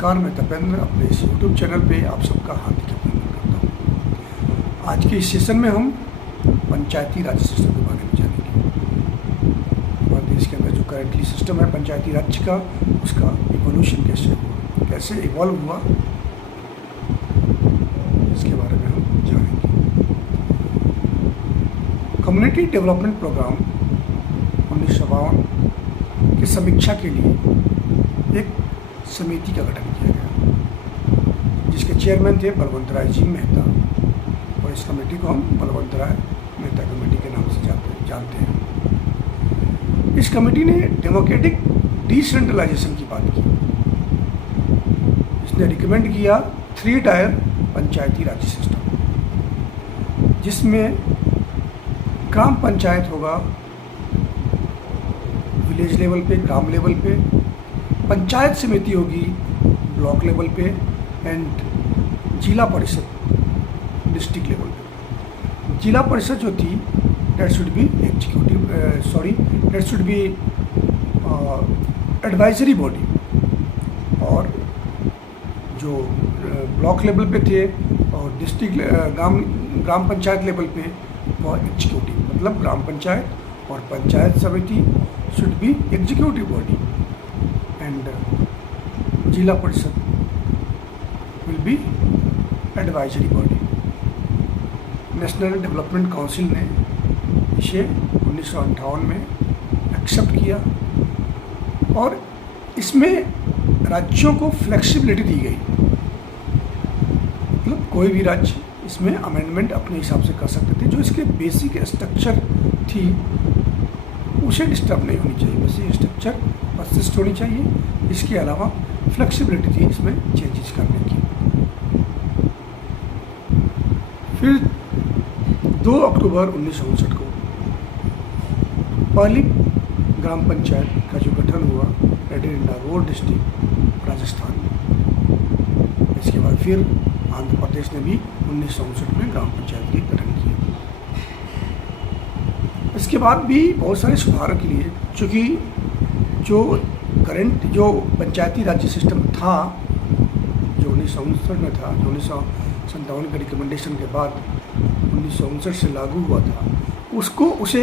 नमस्कार, मैं तपेंद्र अपने इस YouTube चैनल पे आप सबका हार्दिक अभिनंदन करता हूँ। आज के इस सेशन में हम पंचायती राज सिस्टम के बारे में जानेंगे। हमारे देश के अंदर जो करेंटली सिस्टम है पंचायती राज का, उसका इवोल्यूशन कैसे इवॉल्व हुआ, इसके बारे में हम जानेंगे। कम्युनिटी डेवलपमेंट प्रोग्राम 1952 की समीक्षा के लिए एक समिति का गठन किया गया, जिसके चेयरमैन थे बलवंतराय जी मेहता, और इस कमेटी को हम बलवंतराय मेहता कमेटी के नाम से जानते हैं। इस कमेटी ने डेमोक्रेटिक डिसेंट्रलाइजेशन की बात की। इसने रिकमेंड किया 3 टायर पंचायती राज सिस्टम, जिसमें ग्राम पंचायत होगा विलेज लेवल पे, ग्राम लेवल पे, पंचायत समिति होगी ब्लॉक लेवल पे, एंड जिला परिषद डिस्ट्रिक्ट लेवल पे। जिला परिषद जो थी that should be advisory body, और जो ब्लॉक लेवल पे थे और डिस्ट्रिक्ट ग्राम पंचायत लेवल पे वो एग्जीक्यूटिव, मतलब ग्राम पंचायत और पंचायत समिति should be executive body, and जिला परिषद will be advisory body. National development council ने इसे 1958 में एक्सेप्ट किया, और इसमें राज्यों को फ्लेक्सिबिलिटी दी गई, मतलब कोई भी राज्य इसमें अमेंडमेंट अपने हिसाब से कर सकते थे। जो इसके बेसिक स्ट्रक्चर थी उसे डिस्टर्ब नहीं होनी चाहिए, बस ये स्ट्रक्चर परसिस्ट होनी चाहिए। इसके अलावा फ्लेक्सिबिलिटी थी इसमें चेंजेस करने की। फिर 2 अक्टूबर 1959 को पहली ग्राम पंचायत का जो गठन हुआ एडिंडागोर डिस्ट्रिक्ट राजस्थान में। इसके बाद फिर आंध्र प्रदेश ने भी 1959 में ग्राम पंचायत की गठन किया। इसके बाद भी बहुत सारे सुधारों के लिए, चूँकि जो करंट जो पंचायती राज्य सिस्टम था जो 1959 में था, जो 1957 के रिकमेंडेशन के बाद 1959 से लागू हुआ था, उसे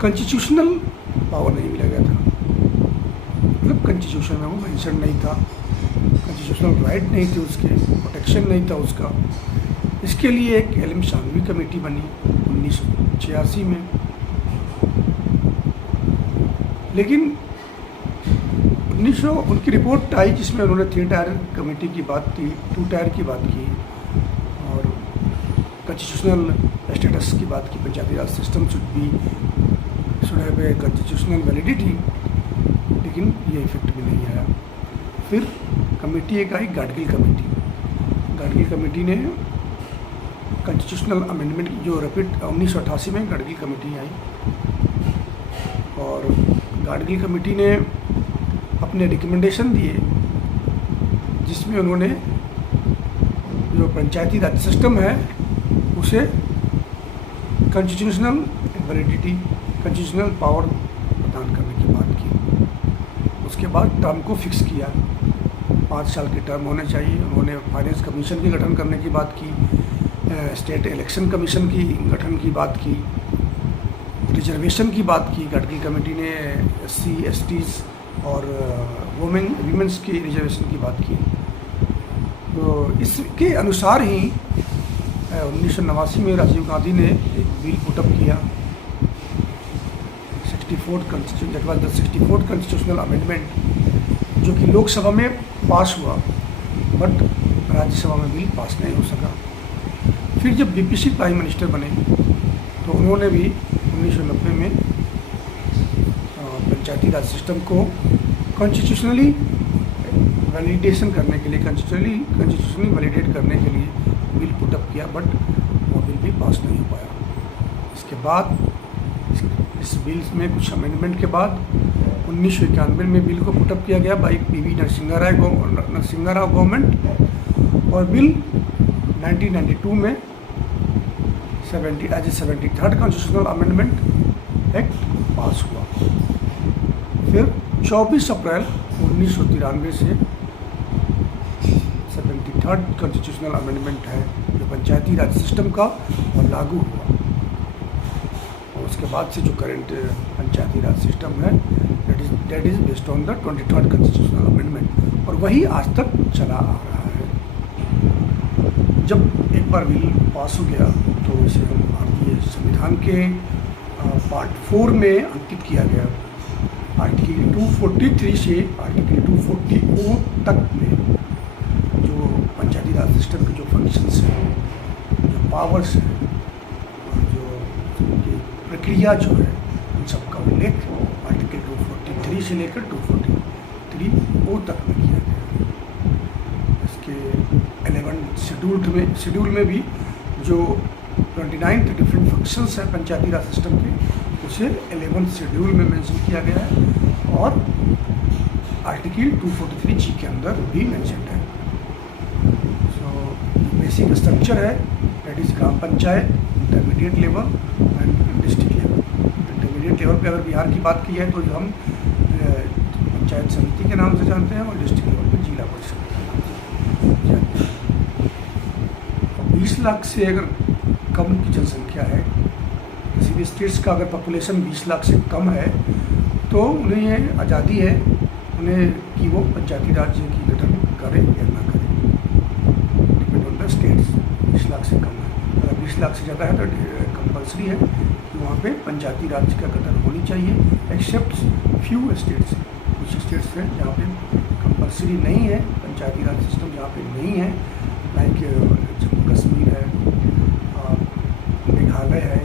कॉन्स्टिट्यूशनल पावर नहीं मिला गया था, मतलब कॉन्स्टिट्यूशन में वो मेंशन नहीं था, कॉन्स्टिट्यूशनल राइट नहीं थे उसके, प्रोटेक्शन नहीं था उसका। इसके लिए एक एलएम शांघवी कमेटी बनी 1986 में, लेकिन उनकी रिपोर्ट आई जिसमें उन्होंने 3 टायर कमेटी की बात की, 2 टायर की बात की, और कॉन्स्टिट्यूशनल स्टेटस की बात की। Panchayati Raj system should have a constitutional validity, लेकिन ये इफेक्ट भी नहीं आया। फिर कमेटी एक आई गाडगिल कमेटी। गाडगिल कमेटी ने कॉन्स्टिट्यूशनल अमेंडमेंट की जो रैपिड 1988 में गाडगिल कमेटी आई, और गाडगिल कमेटी ने अपने रिकमेंडेशन दिए, जिसमें उन्होंने जो पंचायती राज सिस्टम है उसे कॉन्स्टिट्यूशनल वैलिडिटी, कॉन्स्टिट्यूशनल पावर प्रदान करने की बात की। उसके बाद टर्म को फिक्स किया, 5 साल की टर्म होने चाहिए। उन्होंने फाइनेंस कमीशन की गठन करने की बात की, स्टेट इलेक्शन कमीशन की गठन की बात की, रिजर्वेशन की बात की। गाडगिल कमेटी ने SC, STs और वुमेन्स की रिजर्वेशन की बात की। तो इसके अनुसार ही 1989 में राजीव गांधी ने एक बिल पुटअप किया, 64th कॉन्स्टिट्यूशनल अमेंडमेंट, जो कि लोकसभा में पास हुआ, बट राज्यसभा में बिल पास नहीं हो सका। फिर जब BPC प्राइम मिनिस्टर बने तो उन्होंने भी 1990 में पंचायती राज सिस्टम को कॉन्स्टिट्यूशनली वैलिडेशन करने के लिए, कॉन्स्टिट्यूशनली वैलिडेट करने के लिए बिल पुटअप किया, बट वो बिल भी पास नहीं हो पाया। इसके बाद इस बिल में कुछ अमेंडमेंट के बाद 1991 में बिल को पुटअप किया गया by PV Narasimha Rao government, और बिल 1992 में 73rd कॉन्स्टिट्यूशनल अमेंडमेंट एक्ट पास हुआ। फिर 24 अप्रैल 1993 से 23rd कॉन्स्टिट्यूशनल अमेंडमेंट है जो पंचायती राज सिस्टम का और लागू हुआ, और उसके बाद से जो करंट पंचायती राज सिस्टम है that is based on the 23rd constitutional amendment, और वही आज तक चला आ रहा है। जब एक बार बिल पास हो गया तो इसे हम भारतीय संविधान के पार्ट 4 में अंकित किया गया। आर्टिकल 243 से आर्टिकल 240 तक में जो पंचायती राज सिस्टम के जो फंक्शंस हैं, जो पावर्स हैं, और जो उनकी प्रक्रिया जो है, उन सब का उल्लेख आर्टिकल 243 से लेकर 243 तक में किया गया है। इसके 11 शेड्यूल में भी जो 29 डिफरेंट फंक्शंस हैं पंचायती राज सिस्टम के, उसे 11 शेड्यूल में मेंशन किया गया है, और आर्टिकल 243G के अंदर भी मेंशन है। सो बेसिक स्ट्रक्चर है that is gram panchayat, intermediate level and district level. Intermediate level पे अगर बिहार की बात की है तो हम पंचायत समिति के नाम से जानते हैं, और डिस्ट्रिक्ट लेवल पे जिला परिषद के नाम से जानते हैं। 20 लाख से अगर कम की जनसंख्या है, किसी भी स्टेट्स का अगर पॉपुलेशन 20 लाख से कम है, तो उन्हें ये आज़ादी है उन्हें कि वो पंचायती राज की गठन करें या ना करें, depend on the states. 20 lakh से कम है, अगर 20 लाख से ज़्यादा है तो कंपलसरी है कि वहाँ पे पंचायती राज का गठन होनी चाहिए, एक्सेप्ट फ्यू स्टेट्स। कुछ स्टेट्स हैं जहाँ पे कंपलसरी नहीं है, पंचायती राज सिस्टम जहाँ पे नहीं है, लाइक जम्मू कश्मीर है, मेघालय है,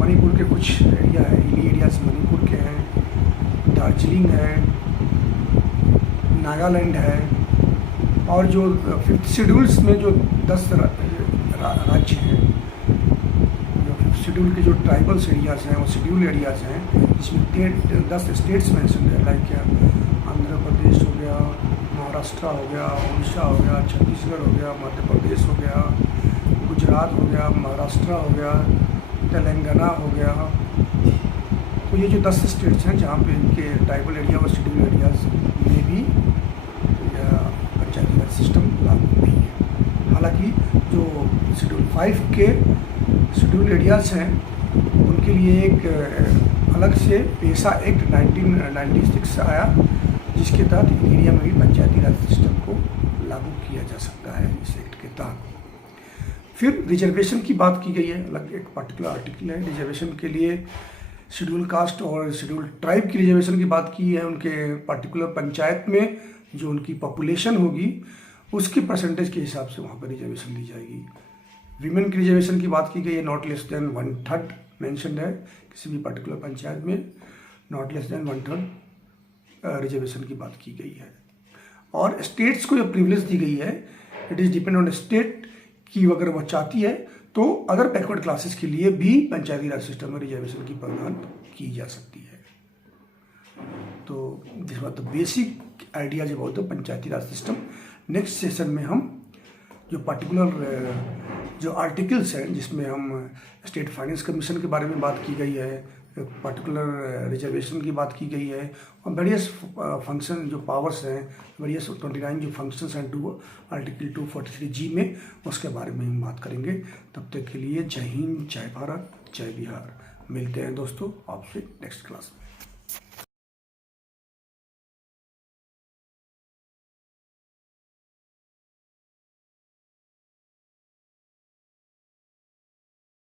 मणिपुर के कुछ एरिया है, हिली एरियाज मणिपुर के हैं, दार्जिलिंग है, नागालैंड है, और जो 5th शेड्यूल्स में जो 10 राज्य हैं, जो 5th शेड्यूल के जो ट्राइबल्स एरियाज़ हैं वो शेड्यूल एरियाज़ हैं, जिसमें 10 स्टेट्स मेंशन है, लाइक आंध्र प्रदेश हो गया, महाराष्ट्र हो गया, उड़ीसा हो गया, छत्तीसगढ़ हो गया, मध्य प्रदेश हो गया, गुजरात हो गया, महाराष्ट्र हो गया, तेलंगाना हो गया। तो ये जो 10 स्टेट्स हैं जहाँ पे इनके ट्राइबल एरिया और शेड्यूल एरियाज़ में भी पंचायती राज सिस्टम लागू नहीं है। हालांकि जो शेड्यूल 5 के शेड्यूल एरियाज़ हैं उनके लिए एक अलग से पेशा एक्ट 1996 आया, जिसके तहत एरिया में भी पंचायती राज सिस्टम को लागू किया जा सकता है इस एक्ट के तहत। फिर रिजर्वेशन की बात की गई है, अलग एक पर्टिकुलर आर्टिकल है रिजर्वेशन के लिए। शेड्यूल कास्ट और शेड्यूल ट्राइब की रिजर्वेशन की बात की है, उनके पर्टिकुलर पंचायत में जो उनकी पॉपुलेशन होगी उसके परसेंटेज के हिसाब से वहाँ पर रिजर्वेशन दी जाएगी। वीमेन की रिजर्वेशन की बात की गई है, नॉट लेस देन 1/3 मेंशनड है किसी भी पर्टिकुलर पंचायत में, नॉट लेस देन 1/3 रिजर्वेशन की बात की गई है। और स्टेट्स को जो प्रिविलेज दी गई है, it is depend on state कि अगर वह चाहती है तो अदर बैकवर्ड क्लासेस के लिए भी पंचायती राज सिस्टम में रिजर्वेशन की प्रदान की जा सकती है। तो this was the basic ideas about the Panchayati Raj system. Next session में हम जो पर्टिकुलर जो आर्टिकल्स हैं जिसमें हम स्टेट फाइनेंस कमीशन के बारे में बात की गई है, पर्टिकुलर रिजर्वेशन की बात की गई है, और वेरियस फंक्शन जो पावर्स हैं, वेरियस 29 जो फंक्शंस हैं आर्टिकल 243G में, उसके बारे में हम बात करेंगे। तब तक के लिए जय हिंद, जय भारत, जय बिहार। मिलते हैं दोस्तों आपसे नेक्स्ट क्लास में।